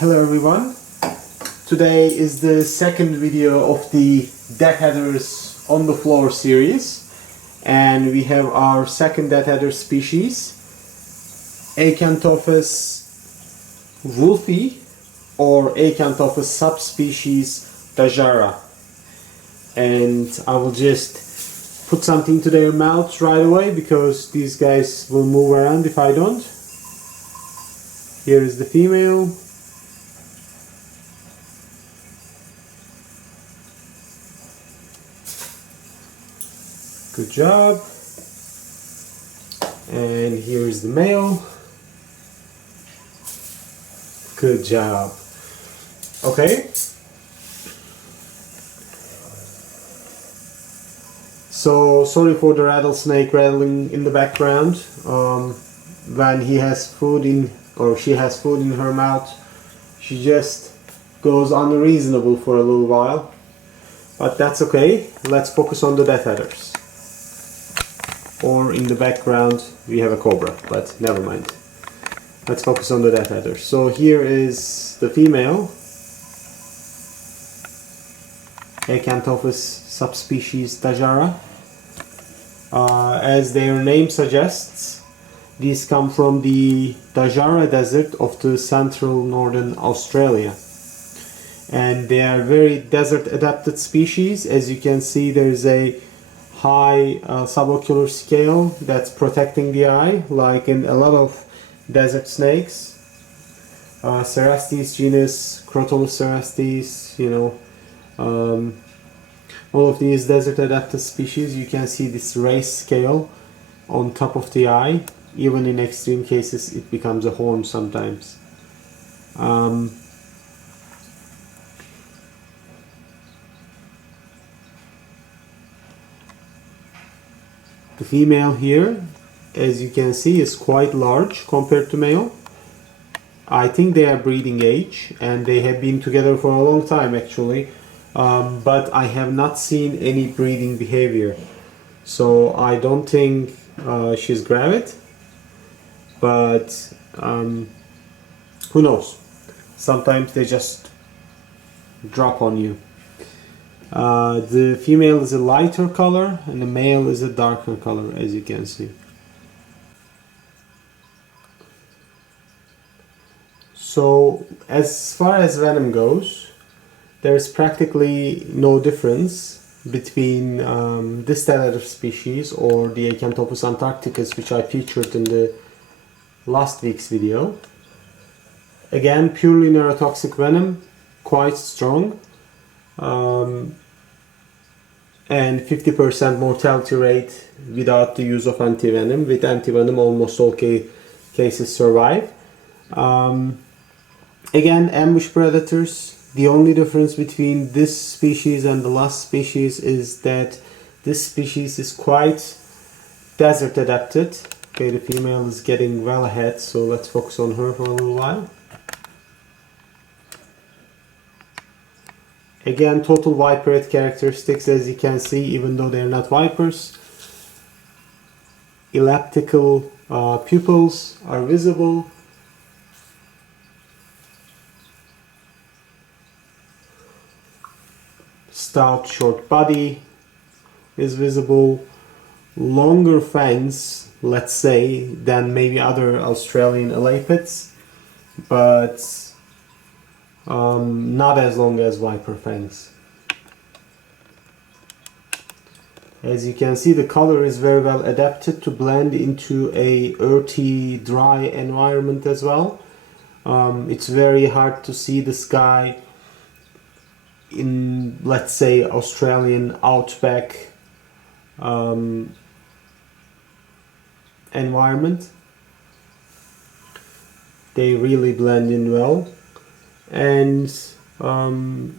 Hello everyone. Today is the second video of the Death Adders on the Floor series, and we have our second Death Adder species, Acanthophis woolfi or Acanthophis subspecies Dajarra. And I will just put something to their mouths right away because these guys will move around if I don't. Here is the female. Good job. And here's the male. Good job. Okay. So sorry for the rattlesnake rattling in the background. When he has food in, or she has food in her mouth, she just goes unreasonable for a little while. But that's okay. Let's focus on the Death Adders. Or in the background we have a cobra, but never mind. Let's focus on the Death Adder. So here is the female, Acanthophis subspecies Dajarra. As their name suggests, these come from the Dajarra Desert of the central northern Australia. And they are very desert adapted species. As you can see, there's a high subocular scale that's protecting the eye, like in a lot of desert snakes. Cerastes genus, Crotalus cerastes, all of these desert adapted species, you can see this raised scale on top of the eye. Even in extreme cases it becomes a horn sometimes. The female here, as you can see, is quite large compared to male. I think they are breeding age and they have been together for a long time actually, but I have not seen any breeding behavior. So I don't think she's gravid, but who knows? Sometimes they just drop on you. The female is a lighter color and the male is a darker color, as you can see. So as far as venom goes, there's practically no difference between this Death Adder species or the Acanthophis antarcticus, which I featured in the last week's video. Again, purely neurotoxic venom, quite strong. And 50% mortality rate without the use of antivenom. With antivenom, almost all cases survive. Again, ambush predators. The only difference between this species and the last species is that this species is quite desert adapted. Okay, the female is getting well ahead, so let's focus on her for a little while. Again, total viperate characteristics, as you can see, even though they're not vipers. Elliptical pupils are visible. Stout, short body is visible. Longer fangs, let's say, than maybe other Australian elapids, but not as long as viper fangs. As you can see, the color is very well adapted to blend into a earthy, dry environment as well. It's very hard to see this guy in, let's say, Australian outback environment. They really blend in well. And to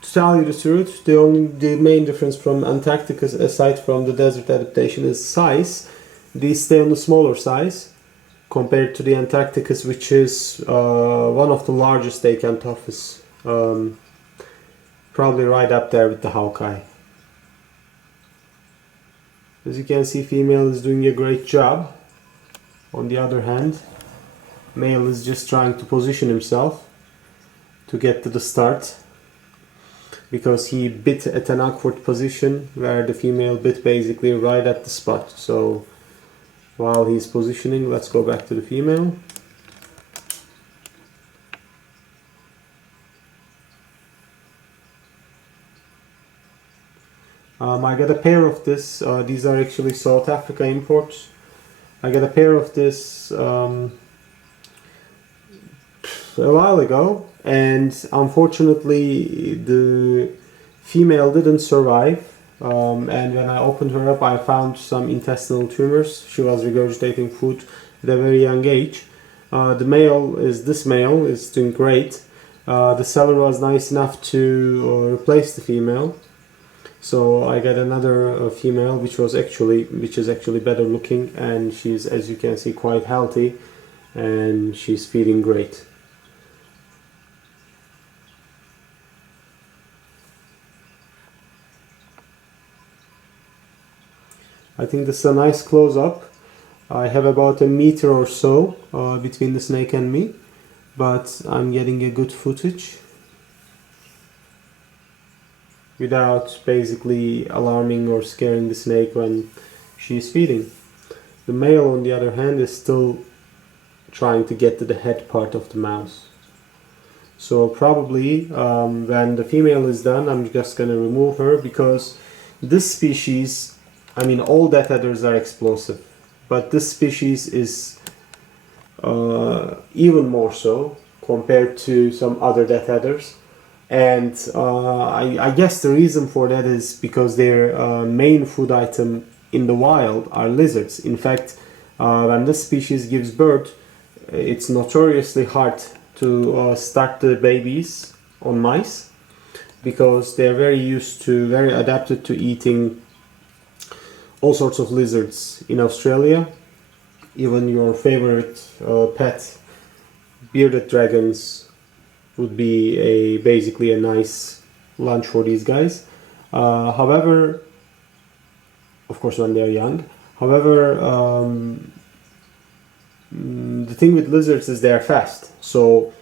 tell you the truth, the main difference from Antarcticus, aside from the desert adaptation, is size. These stay on the smaller size compared to the Antarcticus, which is one of the largest Acanthophis, probably right up there with the Hawkeye. As you can see, female is doing a great job. On the other hand, male is just trying to position himself. to get to the start, because he bit at an awkward position where the female bit basically right at the spot. So while he's positioning, let's go back to the female. I got a pair of this, these are actually South Africa imports. I got a pair of this a while ago, and unfortunately the female didn't survive, and when I opened her up I found some intestinal tumors. She was regurgitating food at a very young age. This male is doing great. The seller was nice enough to replace the female. So I got another female, which is actually better looking, and she's, as you can see, quite healthy, and she's feeding great. I think this is a nice close-up. I have about a meter or so between the snake and me, but I'm getting a good footage without basically alarming or scaring the snake when she's feeding. The male, on the other hand, is still trying to get to the head part of the mouse. So probably when the female is done, I'm just gonna remove her, because this species, I mean, all death adders are explosive, but this species is even more so compared to some other death adders. And I guess the reason for that is because their main food item in the wild are lizards. In fact, when this species gives birth, it's notoriously hard to start the babies on mice, because they're very adapted to eating all sorts of lizards. In Australia, even your favorite pet, bearded dragons, would be basically a nice lunch for these guys. However, of course when they're young. However, the thing with lizards is they're fast. So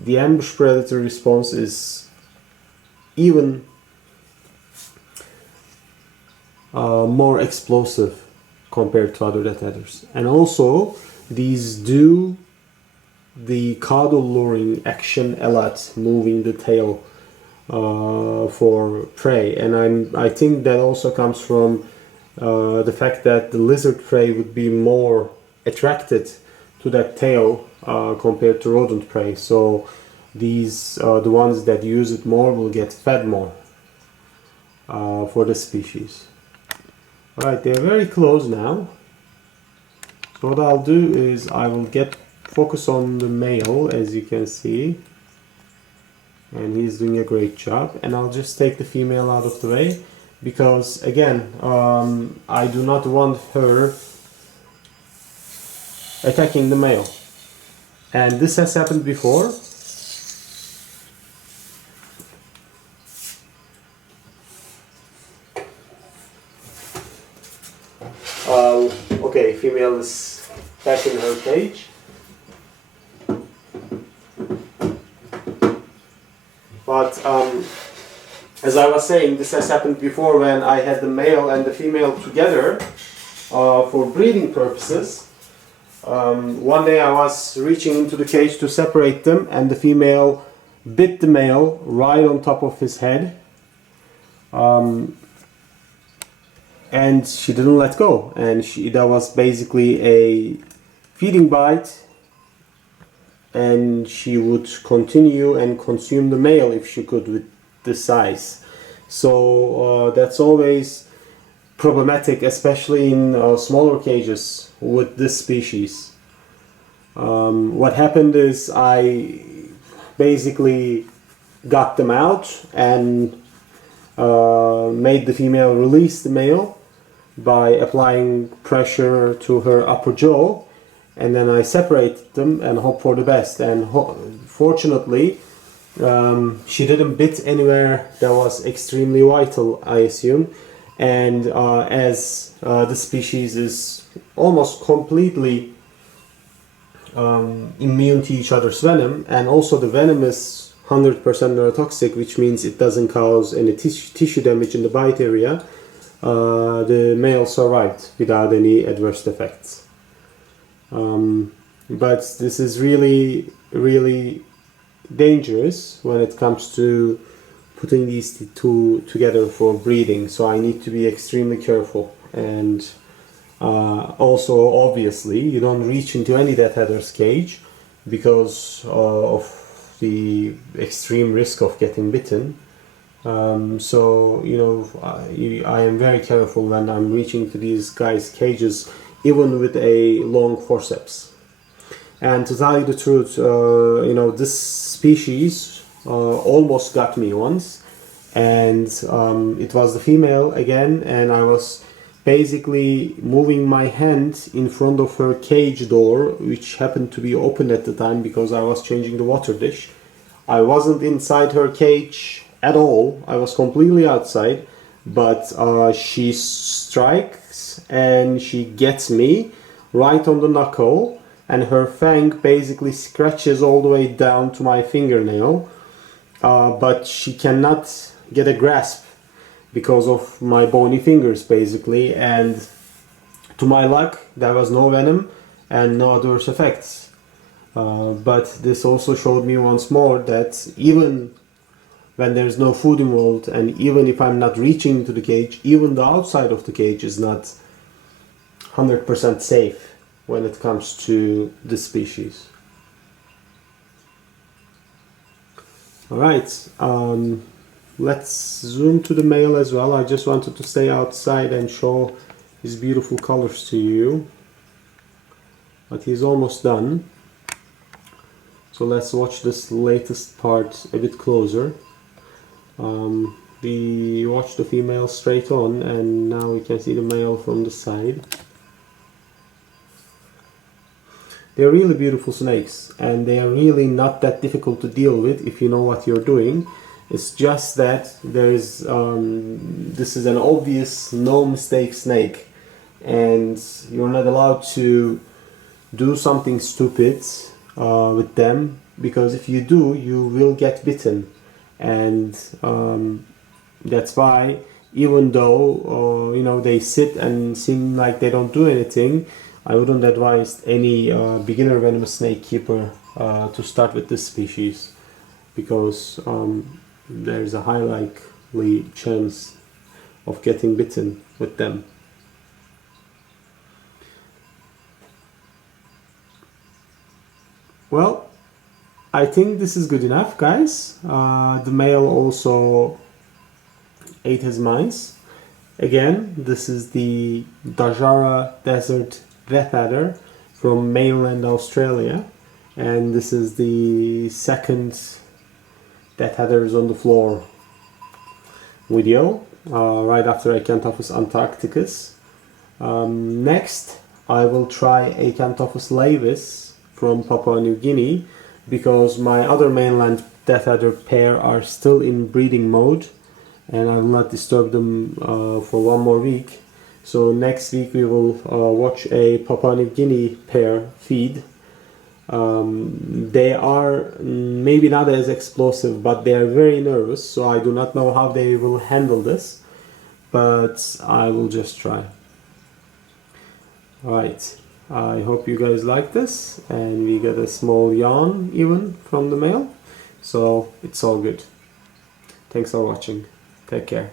the ambush predator response is even more explosive compared to other death adders. And also, these do the caudal luring action a lot, moving the tail for prey. And I think that also comes from the fact that the lizard prey would be more attracted to that tail compared to rodent prey. So these the ones that use it more will get fed more for the species. Alright, they're very close now. So what I'll do is I will focus on the male, as you can see, and he's doing a great job, and I'll just take the female out of the way, because again, I do not want her attacking the male. And this has happened before. Okay, female is back in her cage. But as I was saying, this has happened before when I had the male and the female together for breeding purposes. One day I was reaching into the cage to separate them, and the female bit the male right on top of his head. And she didn't let go, and that was basically a feeding bite, and she would continue and consume the male if she could with this size. So that's always problematic, especially in smaller cages with this species. What happened is I basically got them out and made the female release the male by applying pressure to her upper jaw, and then I separated them and hope for the best. And fortunately, she didn't bit anywhere that was extremely vital, I assume. And as the species is almost completely immune to each other's venom, and also the venomous 100% neurotoxic, which means it doesn't cause any tissue damage in the bite area, the male survived without any adverse effects. But this is really, really dangerous when it comes to putting these two together for breeding, so I need to be extremely careful. And also, obviously, you don't reach into any Death Adder's cage because of the extreme risk of getting bitten. So, you know, I am very careful when I'm reaching to these guys' cages, even with a long forceps. And to tell you the truth, you know, this species almost got me once, and it was the female again, and I was basically moving my hand in front of her cage door, which happened to be open at the time because I was changing the water dish. I wasn't inside her cage at all, I was completely outside, but she strikes and she gets me right on the knuckle, and her fang basically scratches all the way down to my fingernail, but she cannot get a grasp because of my bony fingers basically. And to my luck, there was no venom and no adverse effects. But this also showed me once more that even when there's no food involved, and even if I'm not reaching into the cage, even the outside of the cage is not 100% safe when it comes to this species. Alright, let's zoom to the male as well. I just wanted to stay outside and show his beautiful colors to you, but he's almost done. So let's watch this latest part a bit closer. We watched the female straight on, and now we can see the male from the side. They're really beautiful snakes, and they are really not that difficult to deal with if you know what you're doing. It's just that there's this is an obvious no mistake snake, and you're not allowed to do something stupid with them, because if you do, you will get bitten. And that's why, even though you know, they sit and seem like they don't do anything, I wouldn't advise any beginner venomous snake keeper to start with this species, because there's a high likely chance of getting bitten with them. Well, I think this is good enough, guys. The male also ate his mice. Again, this is the Dajarra Death Adder from mainland Australia, and this is the second Death Adders on the floor video, right after Acanthophis antarcticus. Next, I will try Acanthophis laevis from Papua New Guinea, because my other mainland Death Adder pair are still in breeding mode, and I will not disturb them for one more week. So next week we will watch a Papua New Guinea pair feed. They are maybe not as explosive, but they are very nervous, so I do not know how they will handle this, but I will just try. Alright, I hope you guys like this, and we get a small yawn even from the male, so it's all good. Thanks for watching. Take care.